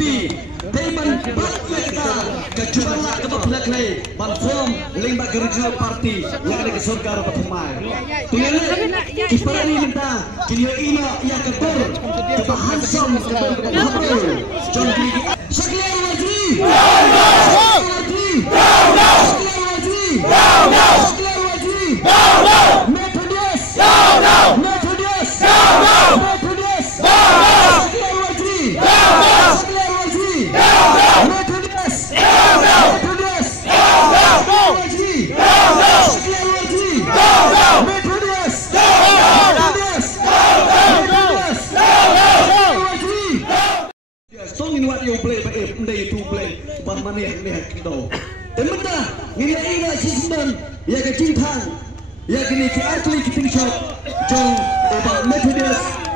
Pi Taiman balik kita kejuaraan kebab lagi Banform Lembak Regional Party yang ada ke surga Pemai. Pengenalan Iparani minta kini ina yang kedor kita handsome kedor kita hampir. John Gigi Saklar Wajri. Methodist. Methodist. Song what you play by if they to play but money nih gitu. Temen-temen, ini ina season ya ke Jintang, ya ke ni ke atlet ke shot, Jong obat Methodist.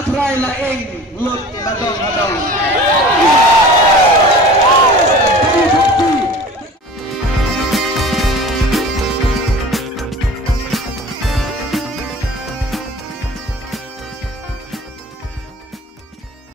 Atrai laing lut badong-badong.